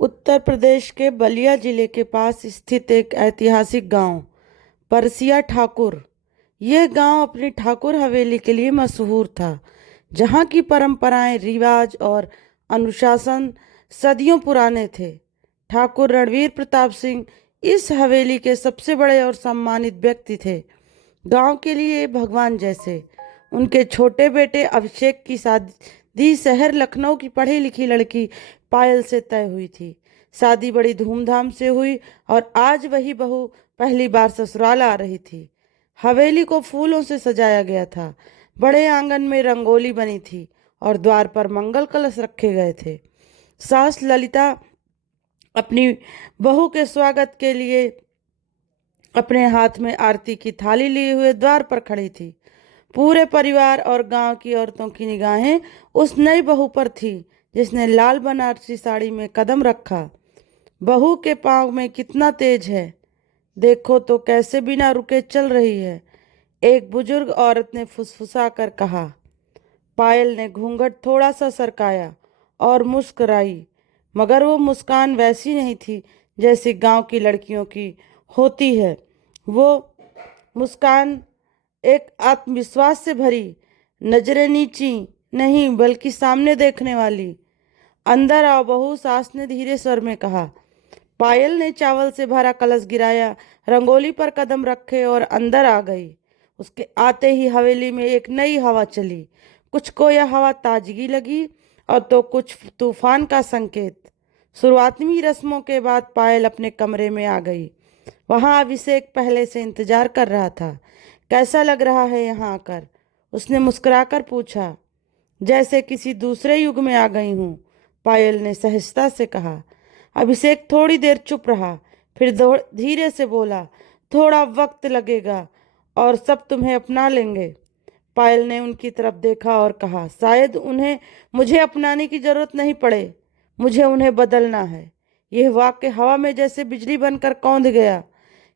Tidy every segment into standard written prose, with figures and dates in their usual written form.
उत्तर प्रदेश के बलिया जिले के पास स्थित एक ऐतिहासिक गांव परसिया ठाकुर। यह गांव अपनी ठाकुर हवेली के लिए मशहूर था, जहां की परंपराएं, रिवाज और अनुशासन सदियों पुराने थे। ठाकुर रणवीर प्रताप सिंह इस हवेली के सबसे बड़े और सम्मानित व्यक्ति थे। गांव के लिए भगवान जैसे। उनके छोटे बेटे अभिषेक की शादी शहर लखनऊ की पढ़ी लिखी लड़की पायल से तय हुई थी। शादी बड़ी धूमधाम से हुई और आज वही बहू पहली बार ससुराल आ रही थी। हवेली को फूलों से सजाया गया था। बड़े आंगन में रंगोली बनी थी और द्वार पर मंगल कलश रखे गए थे। सास ललिता अपनी बहू के स्वागत के लिए अपने हाथ में आरती की थाली लिए हुए द्वार पर खड़ी थी। पूरे परिवार और गांव की औरतों की निगाहें उस नई बहू पर थी, जिसने लाल बनारसी साड़ी में कदम रखा। बहू के पांव में कितना तेज है, देखो तो कैसे बिना रुके चल रही है, एक बुजुर्ग औरत ने फुसफुसा कर कहा। पायल ने घूंघट थोड़ा सा सरकाया और मुस्कुराई, मगर वो मुस्कान वैसी नहीं थी जैसी गांव की लड़कियों की होती है। वो मुस्कान एक आत्मविश्वास से भरी, नजरें नीची नहीं बल्कि सामने देखने वाली। अंदर आओ बहू, सास ने धीरे स्वर में कहा। पायल ने चावल से भरा कलश गिराया, रंगोली पर कदम रखे और अंदर आ गई। उसके आते ही हवेली में एक नई हवा चली। कुछ को यह हवा ताजगी लगी और तो कुछ तूफान का संकेत। शुरुआती रस्मों के बाद पायल अपने कमरे में आ गई। वहां अभिषेक पहले से इंतजार कर रहा था। कैसा लग रहा है यहाँ आकर? उसने मुस्कुराकर पूछा। जैसे किसी दूसरे युग में आ गई हूँ, पायल ने सहजता से कहा। अभिषेक थोड़ी देर चुप रहा, फिर धीरे से बोला, थोड़ा वक्त लगेगा और सब तुम्हें अपना लेंगे। पायल ने उनकी तरफ देखा और कहा, शायद उन्हें मुझे अपनाने की जरूरत नहीं पड़े, मुझे उन्हें बदलना है। यह वाक्य हवा में जैसे बिजली बनकर कौंध गया।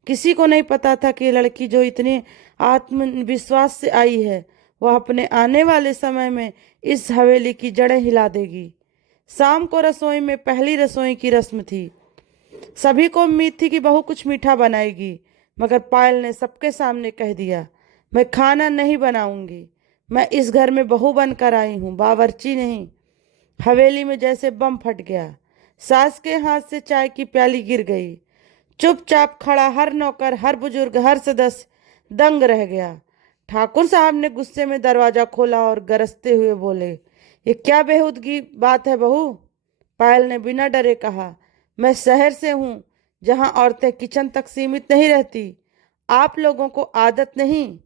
किसी को नहीं पता था कि लड़की जो इतनी आत्मविश्वास से आई है, वह अपने आने वाले समय में इस हवेली की जड़ें हिला देगी। शाम को रसोई में पहली रसोई की रस्म थी। सभी को उम्मीद थी कि बहू कुछ मीठा बनाएगी, मगर पायल ने सबके सामने कह दिया, मैं खाना नहीं बनाऊंगी। मैं इस घर में बहू बनकर आई हूँ, बावर्ची नहीं। हवेली में जैसे बम फट गया। सास के हाथ से चाय की प्याली गिर गई। चुपचाप खड़ा हर नौकर, हर बुजुर्ग, हर सदस्य दंग रह गया। ठाकुर साहब ने गुस्से में दरवाजा खोला और गरजते हुए बोले, ये क्या बेहूदगी बात है बहू? पायल ने बिना डरे कहा, मैं शहर से हूँ, जहाँ औरतें किचन तक सीमित नहीं रहती। आप लोगों को आदत नहीं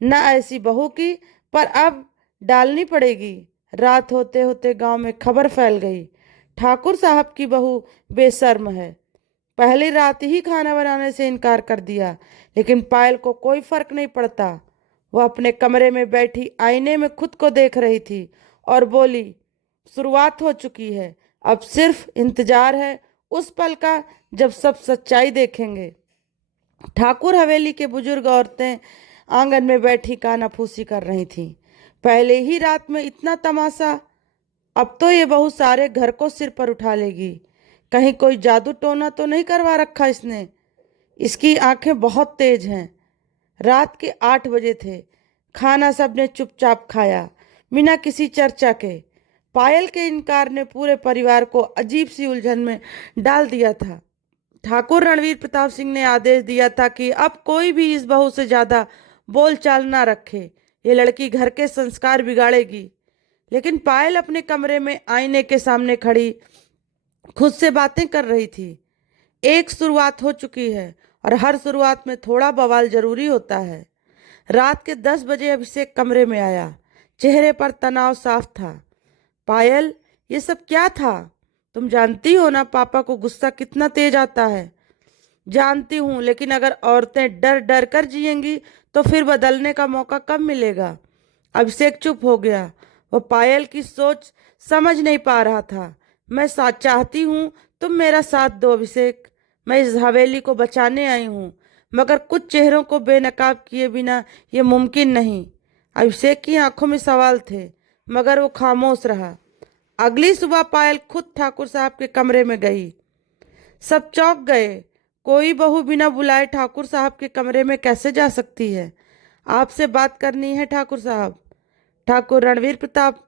न ऐसी बहू की, पर अब डालनी पड़ेगी। रात होते होते गांव में खबर फैल गई, ठाकुर साहब की बहू बेशर्म है। पहली रात ही खाना बनाने से इनकार कर दिया, लेकिन पायल को कोई फर्क नहीं पड़ता। वह अपने कमरे में बैठी आईने में खुद को देख रही थी और बोली, शुरुआत हो चुकी है, अब सिर्फ इंतजार है उस पल का जब सब सच्चाई देखेंगे। ठाकुर हवेली के बुजुर्ग औरतें आंगन में बैठी कानाफूसी कर रही थीं। पहले ही रात में इतना तमाशा, अब तो ये बहू सारे घर को सिर पर उठा लेगी। कहीं कोई जादू टोना तो नहीं करवा रखा इसने? इसकी आंखें बहुत तेज हैं। रात के 8 बजे थे। खाना सबने चुपचाप खाया, बिना किसी चर्चा के। पायल के इनकार ने पूरे परिवार को अजीब सी उलझन में डाल दिया था। ठाकुर रणवीर प्रताप सिंह ने आदेश दिया था कि अब कोई भी इस बहू से ज्यादा बोलचाल ना रखे, ये लड़की घर के संस्कार बिगाड़ेगी। लेकिन पायल अपने कमरे में आईने के सामने खड़ी खुद से बातें कर रही थी। एक शुरुआत हो चुकी है और हर शुरुआत में थोड़ा बवाल जरूरी होता है। रात के 10 बजे अभिषेक कमरे में आया। चेहरे पर तनाव साफ था। पायल, ये सब क्या था? तुम जानती हो ना पापा को गुस्सा कितना तेज आता है। जानती हूँ, लेकिन अगर औरतें डर डर कर जिएंगी तो फिर बदलने का मौका कब मिलेगा? अभिषेक चुप हो गया। वो पायल की सोच समझ नहीं पा रहा था। मैं चाहती हूँ तुम मेरा साथ दो अभिषेक। मैं इस हवेली को बचाने आई हूँ, मगर कुछ चेहरों को बेनकाब किए बिना ये मुमकिन नहीं। अभिषेक की आंखों में सवाल थे, मगर वो खामोश रहा। अगली सुबह पायल खुद ठाकुर साहब के कमरे में गई। सब चौंक गए। कोई बहू बिना बुलाए ठाकुर साहब के कमरे में कैसे जा सकती है? आपसे बात करनी है ठाकुर साहब। ठाकुर रणवीर प्रताप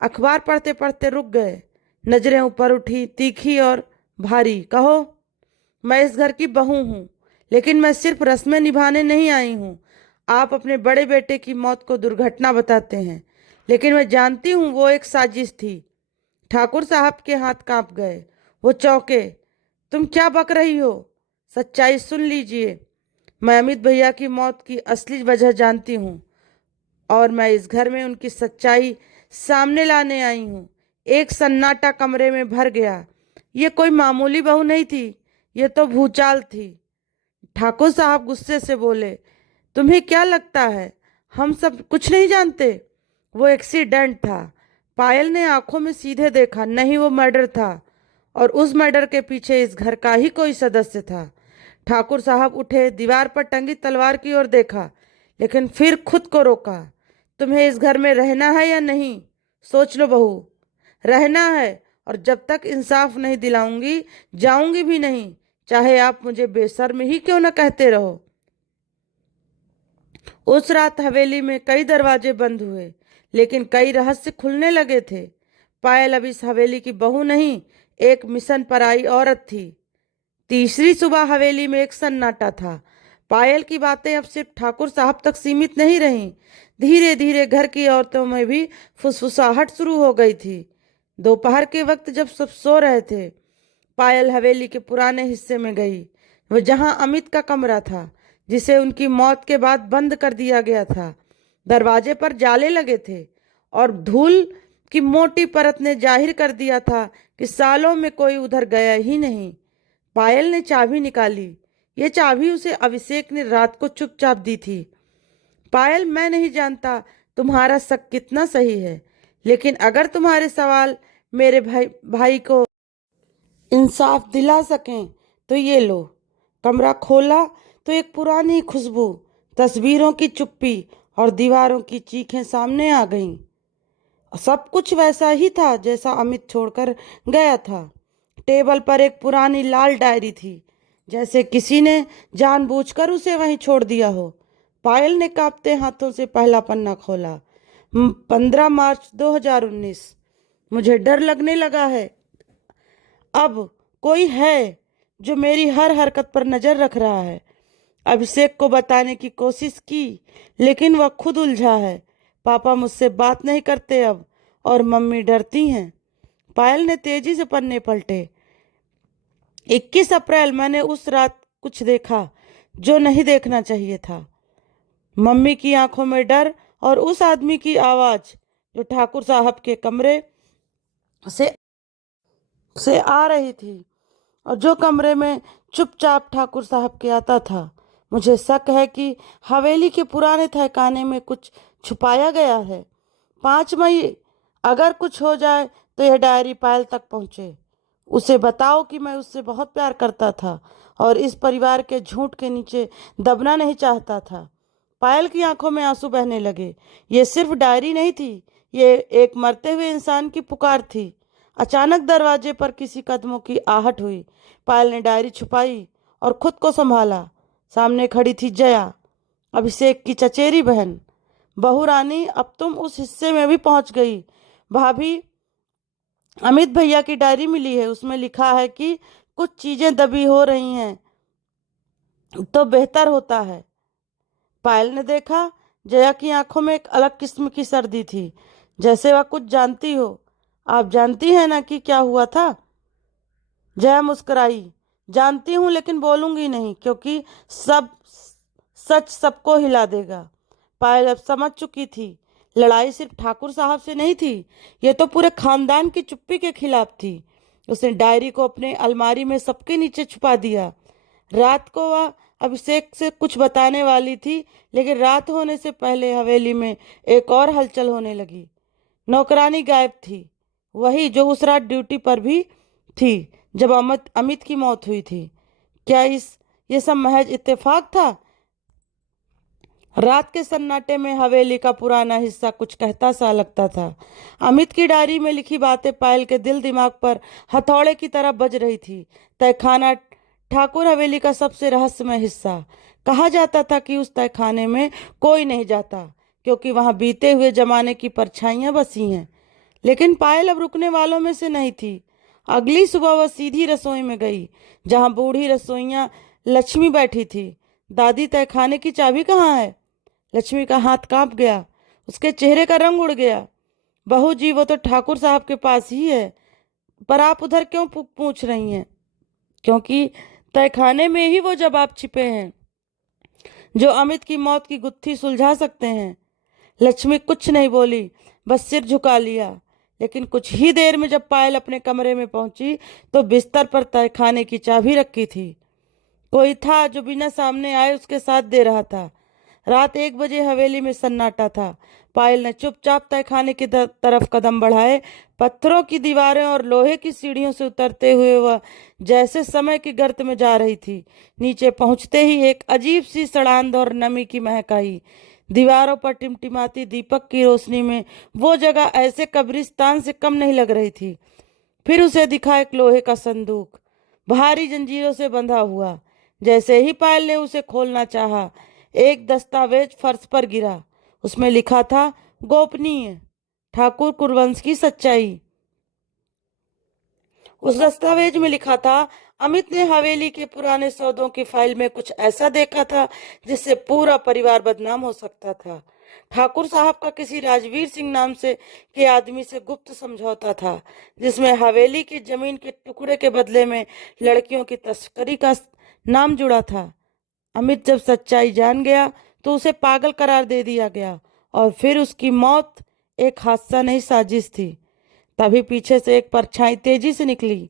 अखबार पढ़ते पढ़ते रुक गए। नजरें ऊपर उठी, तीखी और भारी। कहो। मैं इस घर की बहू हूँ, लेकिन मैं सिर्फ रस्में निभाने नहीं आई हूँ। आप अपने बड़े बेटे की मौत को दुर्घटना बताते हैं, लेकिन मैं जानती हूँ वो एक साजिश थी। ठाकुर साहब के हाथ कांप गए। वो चौंके। तुम क्या बक रही हो? सच्चाई सुन लीजिए। मैं अमित भैया की मौत की असली वजह जानती हूँ, और मैं इस घर में उनकी सच्चाई सामने लाने आई हूँ। एक सन्नाटा कमरे में भर गया। ये कोई मामूली बहू नहीं थी, ये तो भूचाल थी। ठाकुर साहब गुस्से से बोले, तुम्हें क्या लगता है हम सब कुछ नहीं जानते? वो एक्सीडेंट था। पायल ने आंखों में सीधे देखा। नहीं, वो मर्डर था, और उस मर्डर के पीछे इस घर का ही कोई सदस्य था। ठाकुर साहब उठे, दीवार पर टंगी तलवार की ओर देखा, लेकिन फिर खुद को रोका। तुम्हें इस घर में रहना है या नहीं? सोच लो बहू। रहना है, और जब तक इंसाफ नहीं दिलाऊंगी जाऊंगी भी नहीं, चाहे आप मुझे बेशर्म ही क्यों न कहते रहो। उस रात हवेली में कई दरवाजे बंद हुए, लेकिन कई रहस्य खुलने लगे थे। पायल अब इस हवेली की बहू नहीं, एक मिशन पर आई औरत थी। तीसरी सुबह हवेली में एक सन्नाटा था। पायल की बातें अब सिर्फ ठाकुर साहब तक सीमित नहीं रहीं। धीरे धीरे घर की औरतों में भी फुसफुसाहट शुरू हो गई थी। दोपहर के वक्त जब सब सो रहे थे, पायल हवेली के पुराने हिस्से में गई। वह जहां अमित का कमरा था, जिसे उनकी मौत के बाद बंद कर दिया गया था। दरवाजे पर जाले लगे थे, और धूल की मोटी परत ने जाहिर कर दिया था कि सालों में कोई उधर गया ही नहीं। पायल ने चाबी निकाली। ये चाबी उसे अभिषेक ने रात को चुपचाप दी थी। पायल, मैं नहीं जानता तुम्हारा शक कितना सही है, लेकिन अगर तुम्हारे सवाल मेरे भाई को इंसाफ दिला सकें तो ये लो। कमरा खोला तो एक पुरानी खुशबू, तस्वीरों की चुप्पी और दीवारों की चीखें सामने आ गईं। सब कुछ वैसा ही था जैसा अमित छोड़कर गया था। टेबल पर एक पुरानी लाल डायरी थी, जैसे किसी ने जानबूझकर उसे वहीं छोड़ दिया हो। पायल ने कांपते हाथों से पहला पन्ना खोला। 15 मार्च 2019। मुझे डर लगने लगा है। अब कोई है जो मेरी हर हरकत पर नजर रख रहा है। अभिषेक को बताने की कोशिश की, लेकिन वह खुद उलझा है। पापा मुझसे बात नहीं करते अब, और मम्मी डरती हैं। पायल ने तेजी से पन्ने पलटे। 21 अप्रैल। मैंने उस रात कुछ देखा जो नहीं देखना चाहिए था। मम्मी की आंखों में डर, और उस आदमी की आवाज जो ठाकुर साहब के कमरे से आ रही थी, और जो कमरे में चुपचाप ठाकुर साहब के आता था। मुझे शक है कि हवेली के पुराने तहखाने में कुछ छुपाया गया है। 5 मई। अगर कुछ हो जाए तो यह डायरी पायल तक पहुंचे। उसे बताओ कि मैं उससे बहुत प्यार करता था, और इस परिवार के झूठ के नीचे दबना नहीं चाहता था। पायल की आंखों में आंसू बहने लगे। ये सिर्फ डायरी नहीं थी, ये एक मरते हुए इंसान की पुकार थी। अचानक दरवाजे पर किसी कदमों की आहट हुई। पायल ने डायरी छुपाई और खुद को संभाला। सामने खड़ी थी जया, अभिषेक की चचेरी बहन। बहू रानी, अब तुम उस हिस्से में भी पहुंच गई। भाभी, अमित भैया की डायरी मिली है। उसमें लिखा है कि कुछ चीजें दबी हो रही हैं तो बेहतर होता है। पायल ने देखा। जया की आंखों में एक अलग किस्म की सर्दी थी, जैसे वह कुछ जानती हो। आप जानती हैं ना कि क्या हुआ था? जया मुस्कुराई। जानती हूँ, लेकिन बोलूंगी नहीं, क्योंकि सब सच सबको हिला देगा। पायल अब समझ चुकी थी, लड़ाई सिर्फ ठाकुर साहब से नहीं थी, ये तो पूरे खानदान की चुप्पी के खिलाफ थी। उसने डायरी को अपने अलमारी में सबके नीचे छुपा दिया। रात को वह अभिषेक से कुछ बताने वाली थी, लेकिन रात होने से पहले हवेली में एक और हलचल होने लगी। नौकरानी गायब थी, वही जो उस रात ड्यूटी पर भी थी जब अमित की मौत हुई थी। क्या ये सब महज इत्तेफाक था, रात के सन्नाटे में हवेली का पुराना हिस्सा कुछ कहता सा लगता था। अमित की डायरी में लिखी बातें पायल के दिल दिमाग पर हथौड़े की तरह बज रही थी। तहखाना ठाकुर हवेली का सबसे रहस्यमय हिस्सा। कहा जाता था कि उस तहखाने में कोई नहीं जाता क्योंकि वहां बीते हुए जमाने की परछाइयां बसी हैं। लेकिन पायल अब रुकने वालों में से नहीं थी। अगली सुबह वह सीधी रसोई में गई, जहां बूढ़ी रसोइया लक्ष्मी बैठी थी। दादी, तहखाने की चाबी कहाँ है? लक्ष्मी का हाथ कांप गया, उसके चेहरे का रंग उड़ गया। बहू जी, वो तो ठाकुर साहब के पास ही है, पर आप उधर क्यों पूछ रही हैं? क्योंकि तहखाने में ही वो जवाब छिपे हैं जो अमित की मौत की गुत्थी सुलझा सकते हैं। लक्ष्मी कुछ नहीं बोली, बस सिर झुका लिया। लेकिन कुछ ही देर में जब पायल अपने कमरे में पहुंची तो बिस्तर पर तहखाने की चाबी रखी थी। कोई था जो बिना सामने आए उसके साथ दे रहा था। रात 1 बजे हवेली में सन्नाटा था। पायल ने चुपचाप तहखाने की तरफ कदम बढ़ाए। पत्थरों की दीवारें और लोहे की सीढ़ियों से उतरते हुए वह जैसे समय की गर्त में जा रही थी। नीचे पहुंचते ही एक अजीब सी सड़ांध और नमी की महक आई। दीवारों पर टिमटिमाती दीपक की रोशनी में वो जगह ऐसे कब्रिस्तान से कम नहीं लग रही थी। फिर उसे दिखा एक लोहे का संदूक, भारी जंजीरों से बंधा हुआ। जैसे ही पायल ने उसे खोलना चाहा, एक दस्तावेज फर्श पर गिरा। उसमें लिखा था, गोपनीय, ठाकुर कुरवंश की सच्चाई। उस दस्तावेज में लिखा था, अमित ने हवेली के पुराने सौदों की फाइल में कुछ ऐसा देखा था जिससे पूरा परिवार बदनाम हो सकता था। ठाकुर साहब का किसी राजवीर सिंह नाम से के आदमी से गुप्त समझौता था, जिसमें हवेली की जमीन के टुकड़े के बदले में लड़कियों की तस्करी का नाम जुड़ा था। अमित जब सच्चाई जान गया तो उसे पागल करार दे दिया गया और फिर उसकी मौत एक हादसा नहीं, साजिश थी। तभी पीछे से एक परछाई तेजी से निकली।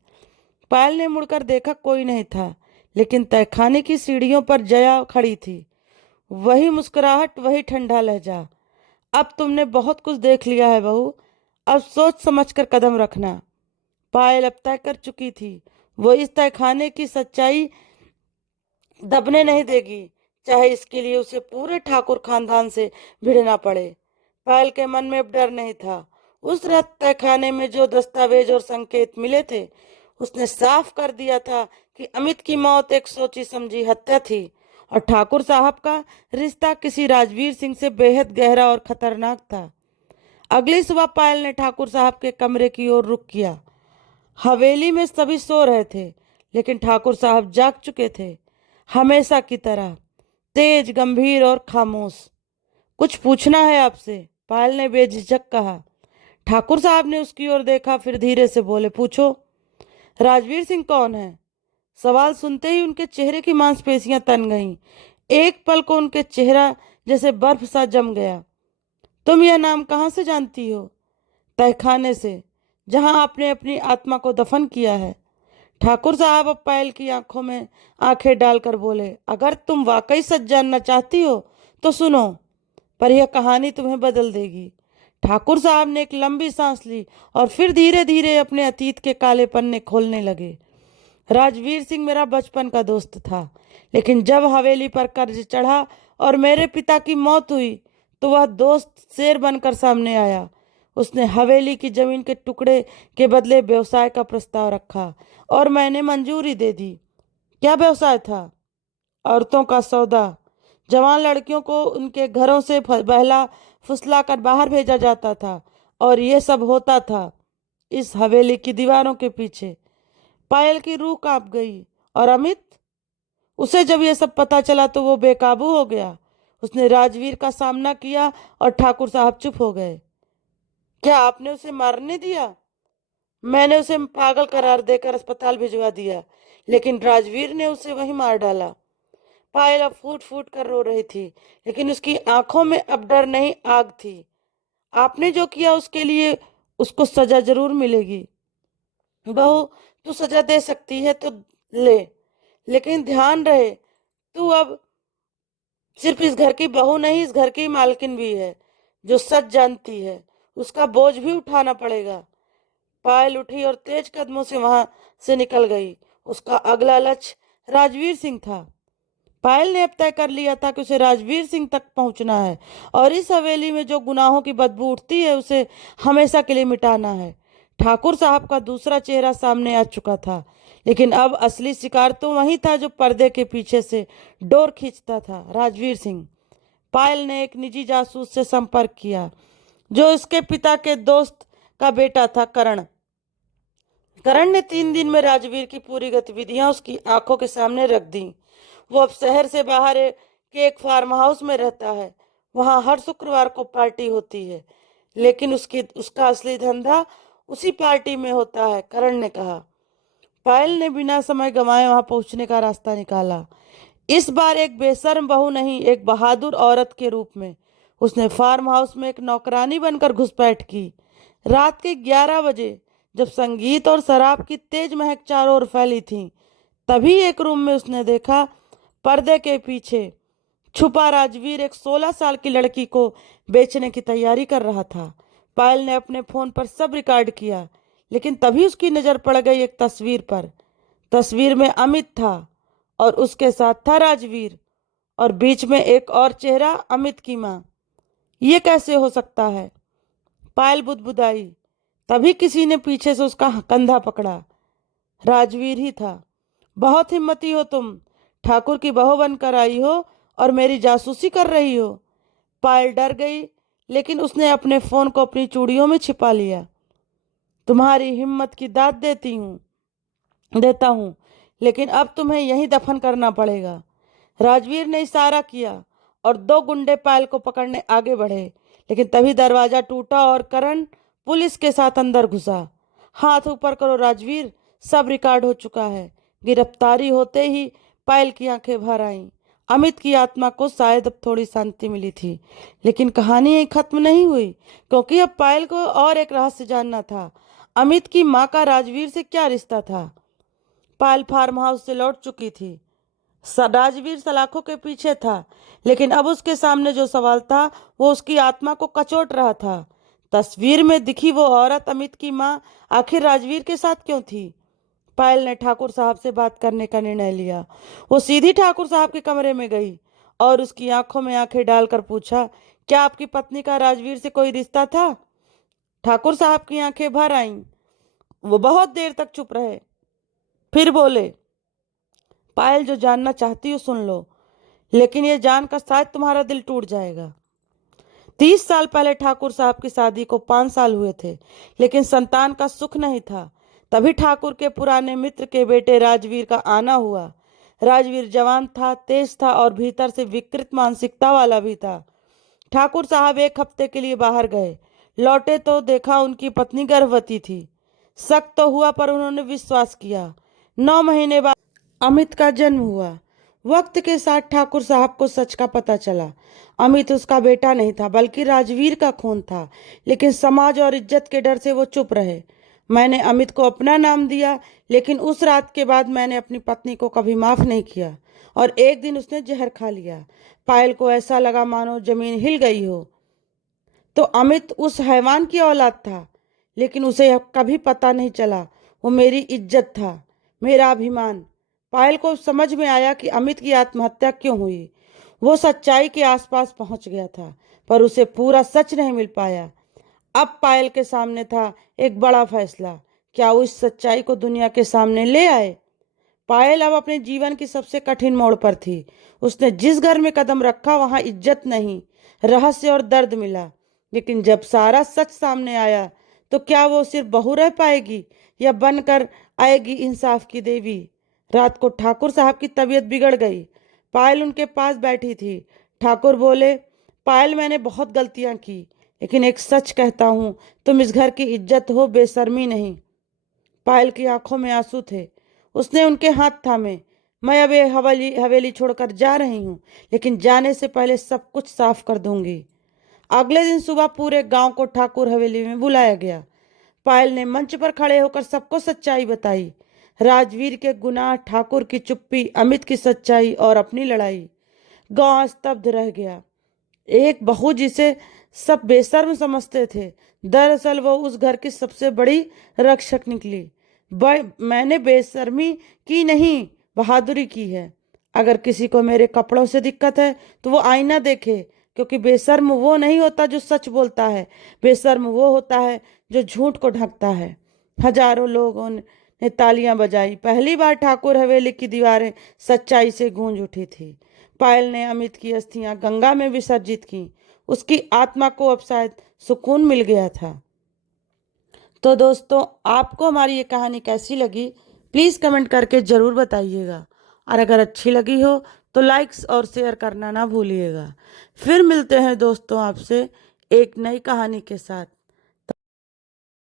पायल ने मुड़कर देखा, कोई नहीं था, लेकिन तहखाने की सीढ़ियों पर जया खड़ी थी। वही मुस्कुराहट, वही ठंडा लहजा। अब तुमने बहुत कुछ देख लिया है बहू, अब सोच समझ कर कदम रखना। पायल अब तय कर चुकी थी, वो इस तहखाने की सच्चाई दबने नहीं देगी, चाहे इसके लिए उसे पूरे ठाकुर खानदान से भिड़ना पड़े। पायल के मन में अब डर नहीं था। उस रात तहखाने में जो दस्तावेज और संकेत मिले थे, उसने साफ कर दिया था कि अमित की मौत एक सोची समझी हत्या थी और ठाकुर साहब का रिश्ता किसी राजवीर सिंह से बेहद गहरा और खतरनाक था। अगली सुबह पायल ने ठाकुर साहब के कमरे की ओर रुख किया। हवेली में सभी सो रहे थे, लेकिन ठाकुर साहब जाग चुके थे, हमेशा की तरह, तेज, गंभीर और खामोश। कुछ पूछना है आपसे, पायल ने बेझिझक कहा। ठाकुर साहब ने उसकी ओर देखा, फिर धीरे से बोले, पूछो। राजवीर सिंह कौन है? सवाल सुनते ही उनके चेहरे की मांसपेशियां तन गईं। एक पल को उनके चेहरा जैसे बर्फ सा जम गया। तुम यह नाम कहाँ से जानती हो? तहखाने से, जहां आपने अपनी आत्मा को दफन किया है। ठाकुर साहब अब पायल की आंखों में आंखें डालकर बोले, अगर तुम वाकई सच जानना चाहती हो तो सुनो, पर यह कहानी तुम्हें बदल देगी। ठाकुर साहब ने एक लंबी सांस ली और फिर धीरे धीरे अपने अतीत के काले पन्ने खोलने लगे। राजवीर सिंह मेरा बचपन का दोस्त था, लेकिन जब हवेली पर कर्ज चढ़ा और मेरे पिता की मौत हुई तो वह दोस्त शेर बनकर सामने आया। उसने हवेली की जमीन के टुकड़े के बदले व्यवसाय का प्रस्ताव रखा और मैंने मंजूरी दे दी। क्या व्यवसाय था? औरतों का सौदा। जवान लड़कियों को उनके घरों से बहला फुसला कर बाहर भेजा जाता था और ये सब होता था इस हवेली की दीवारों के पीछे। पायल की रूह कांप गई। और अमित, उसे जब ये सब पता चला तो वो बेकाबू हो गया। उसने राजवीर का सामना किया और ठाकुर साहब चुप हो गए। क्या आपने उसे मारने दिया? मैंने उसे पागल करार देकर अस्पताल भिजवा दिया, लेकिन राजवीर ने उसे वहीं मार डाला। पायल अब फूट फूट कर रो रही थी, लेकिन उसकी आंखों में अब डर नहीं, आग थी। आपने जो किया उसके लिए उसको सजा जरूर मिलेगी बहू। तू सजा दे सकती है तो ले, लेकिन ध्यान रहे, तू अब सिर्फ इस घर की बहू नहीं, इस घर की मालकिन भी है। जो सच जानती है उसका बोझ भी उठाना पड़ेगा। पायल उठी और तेज कदमों से वहां से निकल गई। उसका अगला लक्ष्य राजवीर सिंह था। पायल ने अब तय कर लिया था कि उसे राजवीर सिंह तक पहुंचना है और इस हवेली में जो गुनाहों की बदबू उठती है उसे हमेशा के लिए मिटाना है। ठाकुर साहब का दूसरा चेहरा सामने आ चुका था, लेकिन अब असली शिकार तो वही था जो पर्दे के पीछे से डोर खींचता था, राजवीर सिंह। पायल ने एक निजी जासूस से संपर्क किया जो उसके पिता के दोस्त का बेटा था, करण। करण ने 3 दिन में राजवीर की पूरी गतिविधियां उसकी आंखों के सामने रख दी। वो अब शहर से बाहर के एक फार्म हाउस में रहता है। वहां हर शुक्रवार को पार्टी होती है, लेकिन उसका असली धंधा उसी पार्टी में होता है, करण ने कहा। पायल ने बिना समय गंवाए वहां पहुंचने का रास्ता निकाला। इस बार एक बेशर्म बहू नहीं, एक बहादुर औरत के रूप में उसने फार्म हाउस में एक नौकरानी बनकर घुसपैठ की। रात के 11 बजे, जब संगीत और शराब की तेज महक चारों ओर फैली थी, तभी एक रूम में उसने देखा पर्दे के पीछे छुपा राजवीर एक 16 साल की लड़की को बेचने की तैयारी कर रहा था। पायल ने अपने फोन पर सब रिकॉर्ड किया, लेकिन तभी उसकी नजर पड़ गई एक तस्वीर पर। तस्वीर में अमित था और उसके साथ था राजवीर, और बीच में एक और चेहरा, अमित की माँ। ये कैसे हो सकता है? पायल बुदबुदाई। तभी किसी ने पीछे से उसका कंधा पकड़ा। राजवीर ही था। बहुत हिम्मती हो तुम, ठाकुर की बहू बनकर आई हो और मेरी जासूसी कर रही हो। पायल डर गई, लेकिन उसने अपने फोन को अपनी चूड़ियों में छिपा लिया। तुम्हारी हिम्मत की दाद देता हूँ, लेकिन अब तुम्हें यहीं दफन करना पड़ेगा। राजवीर ने इशारा किया और 2 गुंडे पायल को पकड़ने आगे बढ़े, लेकिन तभी दरवाजा टूटा और करण पुलिस के साथ अंदर घुसा। हाथ ऊपर करो राजवीर, सब रिकॉर्ड हो चुका है। गिरफ्तारी होते ही पायल की आंखें भर आईं। अमित की आत्मा को शायद अब थोड़ी शांति मिली थी, लेकिन कहानी यही खत्म नहीं हुई, क्योंकि अब पायल को और एक रहस्य जानना था। अमित की माँ का राजवीर से क्या रिश्ता था? पायल फार्म हाउस से लौट चुकी थी। राजवीर सलाखों के पीछे था, लेकिन अब उसके सामने जो सवाल था वो उसकी आत्मा को कचोट रहा था। तस्वीर में दिखी वो औरत, अमित की माँ, आखिर राजवीर के साथ क्यों थी? पायल ने ठाकुर साहब से बात करने का निर्णय लिया। वो सीधी ठाकुर साहब के कमरे में गई और उसकी आंखों में आंखें डालकर पूछा, क्या आपकी पत्नी का राजवीर से कोई रिश्ता था? ठाकुर साहब की आंखें भर आईं। वो बहुत देर तक चुप रहे, फिर बोले, पायल, जो जानना चाहती हो सुन लो, लेकिन ये जानकर शायद तुम्हारा दिल टूट जाएगा। 30 साल पहले ठाकुर साहब की शादी को 5 साल हुए थे, लेकिन संतान का सुख नहीं था। तभी ठाकुर के पुराने मित्र के बेटे राजवीर का आना हुआ। राजवीर जवान था, तेज था और भीतर से विकृत मानसिकता वाला भी था। ठाकुर साहब 1 हफ्ते के लिए बाहर गए। लौटे तो देखा उनकी पत्नी गर्भवती थी। शक तो हुआ, पर उन्होंने विश्वास किया। 9 महीने बाद अमित का जन्म हुआ। वक्त के साथ ठाकुर साहब को सच का पता चला। अमित उसका बेटा नहीं था, बल्कि राजवीर का खून था, लेकिन समाज और इज्जत के डर से वो चुप रहे। मैंने अमित को अपना नाम दिया, लेकिन उस रात के बाद मैंने अपनी पत्नी को कभी माफ नहीं किया, और एक दिन उसने जहर खा लिया। पायल को ऐसा लगा मानो जमीन हिल गई हो। तो अमित उस हैवान की औलाद था, लेकिन उसे कभी पता नहीं चला वो मेरी इज्जत था, मेरा अभिमान। पायल को समझ में आया कि अमित की आत्महत्या क्यों हुई। वो सच्चाई के आसपास पहुंच गया था, पर उसे पूरा सच नहीं मिल पाया। अब पायल के सामने था एक बड़ा फैसला। क्या वो इस सच्चाई को दुनिया के सामने ले आए? पायल अब अपने जीवन की सबसे कठिन मोड़ पर थी। उसने जिस घर में कदम रखा वहां इज्जत नहीं, रहस्य और दर्द मिला। लेकिन जब सारा सच सामने आया, तो क्या वो सिर्फ बहू रह पाएगी या बनकर आएगी इंसाफ की देवी? रात को ठाकुर साहब की तबीयत बिगड़ गई। पायल उनके पास बैठी थी। ठाकुर बोले, पायल, मैंने बहुत गलतियां की, लेकिन एक सच कहता हूँ, तुम इस घर की इज्जत हो, बेशर्मी नहीं। पायल की आंखों में आंसू थे। उसने उनके हाथ थामे। मैं अब ये हवेली छोड़कर जा रही हूँ, लेकिन जाने से पहले सब कुछ साफ कर दूंगी। अगले दिन सुबह पूरे गांव को ठाकुर हवेली में बुलाया गया। पायल ने मंच पर खड़े होकर सबको सच्चाई बताई। राजवीर के गुनाह, ठाकुर की चुप्पी, अमित की सच्चाई और अपनी लड़ाई। गांव स्तब्ध रह गया। एक बहू जिसे सब बेशर्म समझते थे, दरअसल वो उस घर की सबसे बड़ी रक्षक निकली। मैंने बेशर्मी की नहीं, बहादुरी की है। अगर किसी को मेरे कपड़ों से दिक्कत है तो वो आईना देखे, क्योंकि बेशर्म वो नहीं होता जो सच बोलता है, बेशर्म वो होता है जो झूठ को ढकता है। हजारों लोगों ने तालियां बजाई। पहली बार ठाकुर हवेली की दीवारें सच्चाई से गूंज उठी थी। पायल ने अमित की अस्थियां गंगा में विसर्जित की। उसकी आत्मा को अब शायद सुकून मिल गया था। तो दोस्तों, आपको हमारी ये कहानी कैसी लगी, प्लीज़ कमेंट करके ज़रूर बताइएगा। और अगर अच्छी लगी हो तो लाइक्स और शेयर करना ना भूलिएगा। फिर मिलते हैं दोस्तों आपसे एक नई कहानी के साथ।